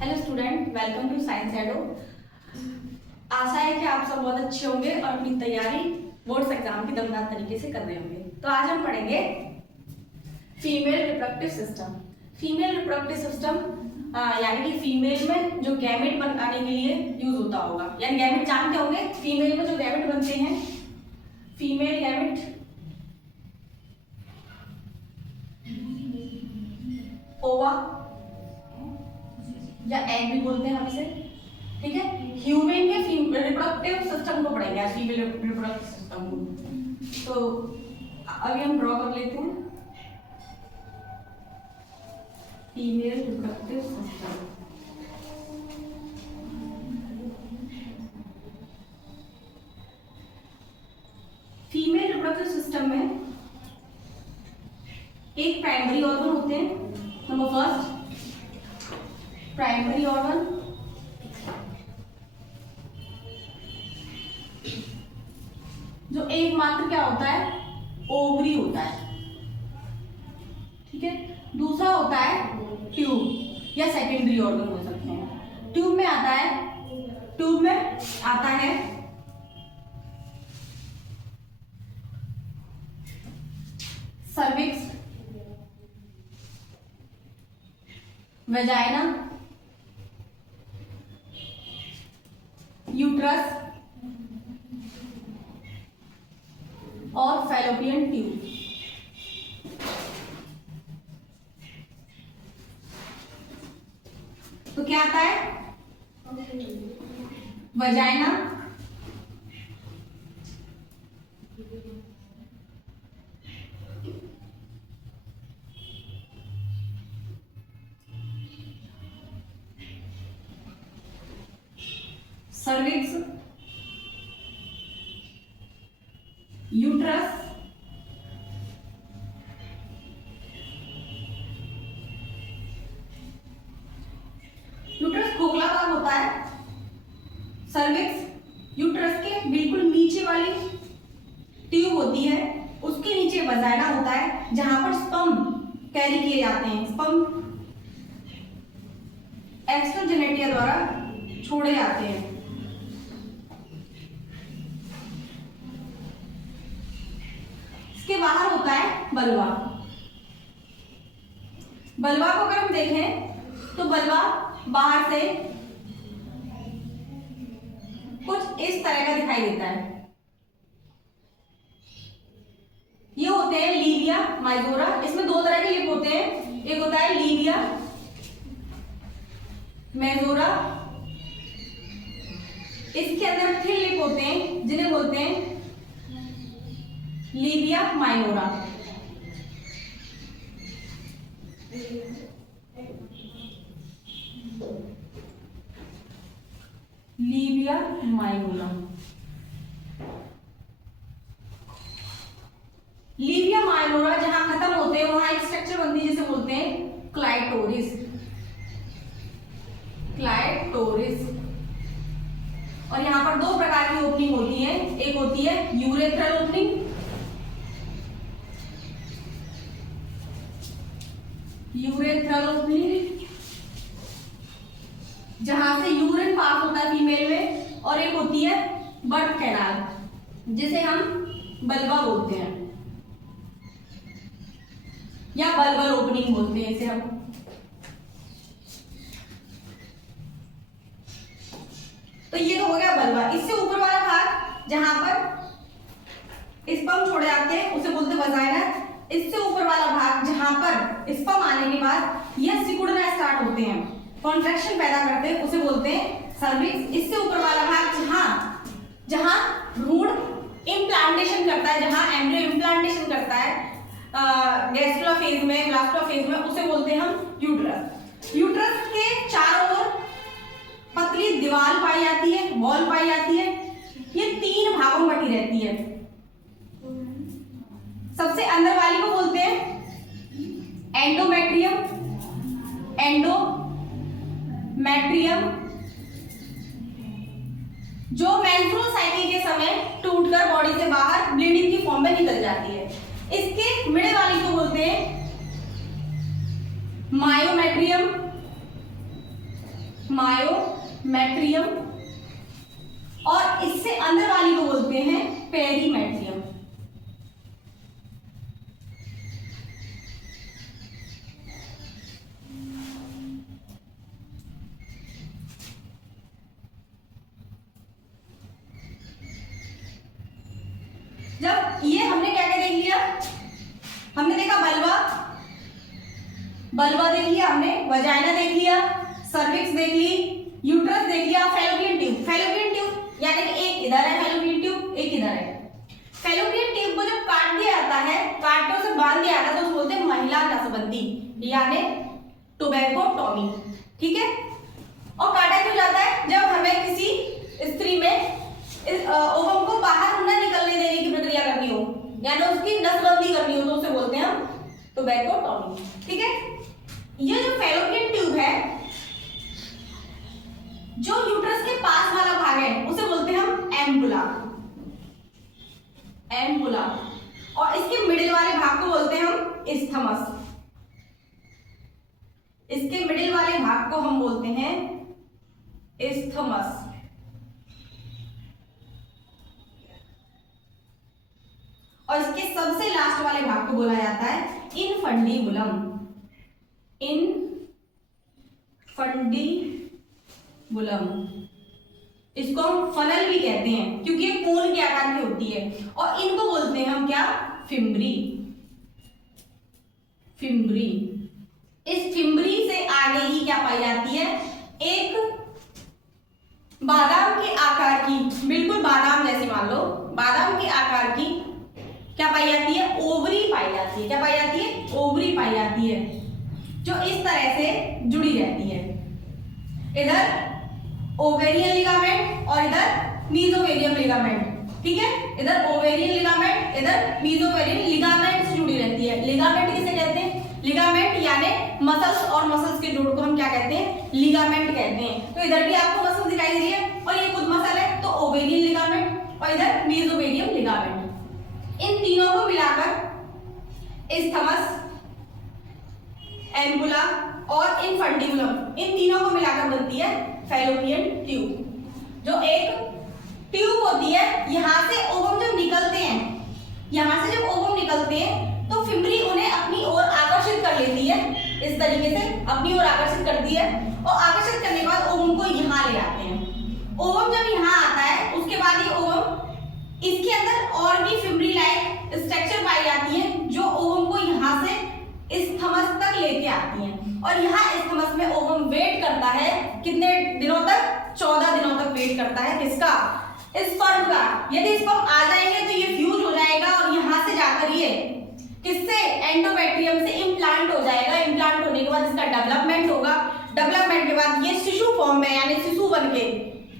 Hello student, welcome to science एडो। आशा है कि आप सब बहुत अच्छे होंगे और अपनी तैयारी बोर्ड्स एग्जाम की दमदार तरीके से कर रहे होंगे। तो आज हम पढ़ेंगे female reproductive system. Female reproductive system यानी कि फीमेल में जो गैमेट बनाने के लिए यूज होता होगा, यानी गैमेट जानते होंगे। फीमेल में जो गैमेट बनते हैं, फीमेल गैमेट, ओवा या एग भी बोलते हैं हम इसे, ठीक है। ह्यूमन के रिप्रोडक्टिव सिस्टम को पढ़ेंगे आज, फीमेल रिप्रोडक्टिव सिस्टम को। तो अभी हम ड्रॉ कर लेते हैं female reproductive system. Female reproductive system में एक प्राइमरी ऑर्गन होते हैं। नंबर फर्स्ट, प्राइमरी ऑर्गन, जो एकमात्र क्या होता है, ओवरी होता है, ठीक है। दूसरा होता है ट्यूब या सेकेंडरी ऑर्गन बोल सकते हैं। ट्यूब में आता है सर्विक्स, वेजाइना, यूट्रस और फैलोपियन ट्यूब। तो क्या आता है, वेजाइना, सर्विक्स, यूट्रस, यूट्रस खोखला भाग होता है। सर्विक्स यूट्रस के बिल्कुल नीचे वाली ट्यूब होती है, उसके नीचे वजाइना होता है जहां पर स्पर्म कैरी किए जाते हैं। स्पर्म एक्सोजेनेटिया द्वारा छोड़े जाते हैं। इसके बाहर होता है बलवा। बलवा को अगर हम देखें तो बलवा बाहर से कुछ इस तरह का दिखाई देता है। ये होते हैं लीविया माइजोरा। इसमें दो तरह के लिप होते हैं, एक होता है लीविया मेजोरा, इसके अंदर फिर लिप होते हैं जिन्हें बोलते हैं Livia minora. Livia minora, Livia minora जहां खत्म होते हैं वहां एक स्ट्रक्चर बनती है जिसे बोलते हैं क्लाइटोरिस। क्लाइटोरिस। और यहां पर दो प्रकार की ओपनिंग होती है, एक होती है यूरेथ्रल ओपनिंग, यूरेथ्रल ओपनिंग जहां से यूरिन पास होता है फीमेल में, और एक होती है बर्थ कैनाल जिसे हम बल्बा बोलते हैं या बल्बल ओपनिंग बोलते हैं इसे हम। तो ये तो हो गया बल्बा। इससे ऊपर वाला भाग जहां पर स्पर्म छोड़े जाते हैं उसे बोलते हैं वजाइना। इससे ऊपर वाला भाग जहां पर स्पर्म आने के बाद यह सिकुड़ना स्टार्ट होते हैं, कॉन्ट्रैक्शन पैदा करते हैं, उसे बोलते हैं सर्विक्स। इससे ऊपर वाला भाग जहां भ्रूण इम्प्लांटेशन करता है, जहां एम्ब्रियो इम्प्लांटेशन करता है गैस्ट्रुला फेज में, ब्लास्टुला फेज में, उसे बोलते हैं हम यूट्रस। यूट्रस के चारों ओर पतली दीवार पाई जाती है, वॉल पाई जाती है। ये तीन भागों में बटी रहती है। सबसे अंदर वाली को बोलते हैं एंडोमेट्रियम। एंडोमेट्रियम जो मेंस्ट्रुअल साइकिल के समय टूटकर बॉडी से बाहर ब्लीडिंग की फॉर्म में निकल जाती है। इसके मिडल वाली को बोलते हैं मायोमेट्रियम। मायोमेट्रियम, और इससे अंदर वाली को बोलते हैं पेरीमेट्रियम। जब ये हमने क्या क्या देख लिया, हमने देखा बल्बा, बल्बा देख लिया हमने, वजाइना देख लिया, सर्विक्स देख ली, यूट्रस देख लिया, फैलोपियन ट्यूब। फैलोपियन ट्यूब यानी कि एक इधर है फैलोपियन ट्यूब, एक इधर है। फैलोपियन ट्यूब को जब काट दिया जाता है, कांटों से बांध दिया जाता है, तो उसको बोलते हैं महिला नसबंदी यानी टोबैकोटॉमी, ठीक है। और काटा क्यों जाता है? जब हमें किसी स्त्री में ओवम को बाहर न निकलने देने की प्रक्रिया करनी हो, यानी उसकी नसबंदी करनी हो, तो उसे बोलते हैं हम टोबैकोटॉमी, ठीक है। ये जो फैलोपियन ट्यूब है, जो यूट्रस के पास वाला भाग है, उसे बोलते हैं हम एम्बुला, एम्बुला। और इसके मिडिल वाले भाग को बोलते हैं हम इस्थमस, इसके मिडिल वाले भाग को हम बोलते हैं इस्थमस। और इसके सबसे लास्ट वाले भाग को बोला जाता है इनफंडीबुलम, इनफंडीबुलम। इसको हम फनल भी कहते हैं क्योंकि ये कोन के आकार की होती है। और इनको बोलते हैं हम क्या? Fimbriae, fimbriae. इस फिम्बरी से आगे ही क्या पाई जाती है? एक बादाम के आकार की, बिल्कुल बादाम जैसी, मान लो बादाम के आकार की क्या पाई जाती है? ओवरी पाई जाती है। क्या पाई जाती है? ओवरी पाई जाती है, जो इस तरह से जुड़ी रहती है। इधर ओवेरियन लिगामेंट और इधर मीजोवेरियम लिगामेंट, ठीक है। इधर ओवेरियन लिगामेंट, इधर मीजोवेरियन लिगामेंट से जुड़ी रहती है। लिगामेंट किसे कहते हैं? लिगामेंट यानी मसल्स, और मसल्स के जोड़ को हम क्या कहते हैं? लिगामेंट कहते हैं। तो इधर भी आपको मसल दिखाई दे रही है और ये खुद मसल है, तो ओवेरियन लिगामेंट और इधर मीजोवेरियम लिगामेंट। इन तीनों को मिलाकर इस्थमस, एम्बुला और इनफंडिबुलम, इन तीनों को मिलाकर बनती है फैलोपियन ट्यूब, जो एक ट्यूब होती है। यहां से ओवम जब निकलते हैं, यहां से जब ओवम निकलते हैं तो फिम्बरी उन्हें अपनी ओर आकर्षित कर लेती है, इस तरीके से अपनी ओर आकर्षित करती है। और आकर्षित करने के बाद ओवम को यहां ले आते हैं। ओवम जब यहां आता है, उसके बाद ये ओवम, इसके अंदर और भी फिम्बरी लाइक स्ट्रक्चर पाई जाती है, जो ओवम को यहां से इस्थमस तक लेके आती हैं। और यहाँ इस्थमस में ओवम वेट करता है कितने दिनों तक? 14 दिनों तक वेट करता है। किसका? स्पर्म का। यदि स्पर्म आ जाएंगे तो ये फ्यूज हो जाएगा और यहाँ से जाकर ये किससे? एंडोमेट्रियम से इम्प्लांट हो जाएगा। इम्प्लांट होने के बाद इसका डेवलपमेंट होगा। डेवलपमेंट के बाद ये शिशु फॉर्म में यानी शिशु बनके